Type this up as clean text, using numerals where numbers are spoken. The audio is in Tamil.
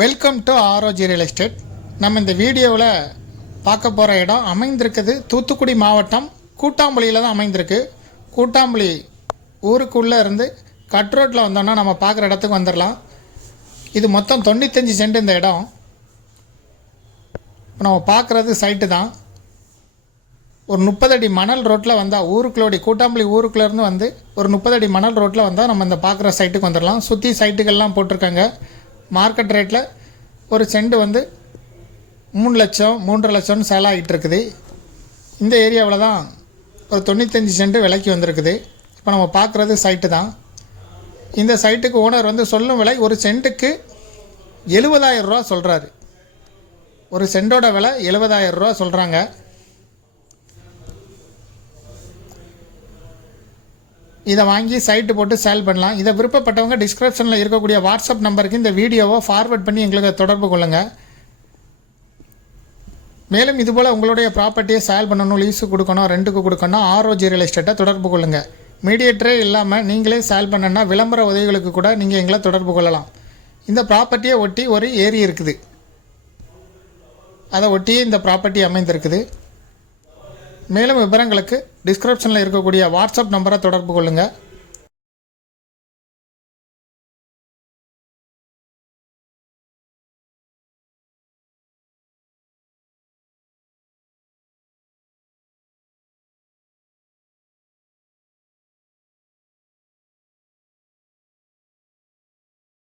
Welcome to ஆரோஜி real estate. நம்ம இந்த வீடியோவில் பார்க்க போகிற இடம் அமைந்திருக்குது தூத்துக்குடி மாவட்டம் கூட்டாம்புளியில் தான் அமைந்திருக்கு. கூட்டாம்புளி ஊருக்குள்ளே இருந்து கட் ரோட்டில் வந்தோன்னா நம்ம பார்க்குற இடத்துக்கு வந்துடலாம். இது மொத்தம் 95 சென்ட் இந்த இடம். இப்போ நம்ம பார்க்குறது சைட்டு தான். ஒரு 30 அடி மணல் ரோட்டில் வந்தால் ஊருக்குள்ளோடி கூட்டாம்புளி ஊருக்குள்ளேருந்து வந்து ஒரு 30 அடி மணல் ரோட்டில் வந்தால் நம்ம இந்த பார்க்குற சைட்டுக்கு வந்துடலாம். சுற்றி சைட்டுகள்லாம் போட்டிருக்காங்க. மார்க்கெட் ரேட்டில் ஒரு சென்ட் வந்து 3 லட்சம் 3.5 லட்சம்னு சேல் ஆகிட்டு இருக்குது. இந்த ஏரியாவில் தான் ஒரு 95 சென்ட் விலைக்கு வந்திருக்குது. இப்போ நம்ம பார்க்குறது சைட்டு தான். இந்த சைட்டுக்கு ஓனர் வந்து சொல்லும் விலை ஒரு சென்ட்டுக்கு 70,000 ரூபா சொல்கிறாரு. ஒரு சென்டோட விலை 70,000 ரூபா சொல்கிறாங்க. இதை வாங்கி சைட்டு போட்டு சேல் பண்ணலாம். இதை விருப்பப்பட்டவங்க டிஸ்கிரிப்ஷனில் இருக்கக்கூடிய வாட்ஸ்அப் நம்பருக்கு இந்த வீடியோவை ஃபார்வர்ட் பண்ணி எங்களுக்கு தொடர்பு கொள்ளுங்கள். மேலும் இதுபோல் உங்களுடைய ப்ராப்பர்ட்டியை சேல் பண்ணணும், லீஸுக்கு கொடுக்கணும், ரெண்ட்டுக்கு கொடுக்கணும், ஆரோஜி ரியல் எஸ்டேட்டை தொடர்பு கொள்ளுங்கள். மீடியேட்டரே இல்லாமல் நீங்களே சேல் பண்ணணுன்னா விளம்பர உதவிகளுக்கு கூட நீங்கள் எங்களை தொடர்பு கொள்ளலாம். இந்த ப்ராப்பர்ட்டியை ஒட்டி ஒரு ஏரி இருக்குது. அதை ஒட்டியே இந்த ப்ராப்பர்ட்டி அமைந்திருக்குது. மேலும் விவரங்களுக்கு டிஸ்கிரிப்ஷனில் இருக்கக்கூடிய வாட்ஸ்அப் நம்பரை தொடர்பு கொள்ளுங்கள்.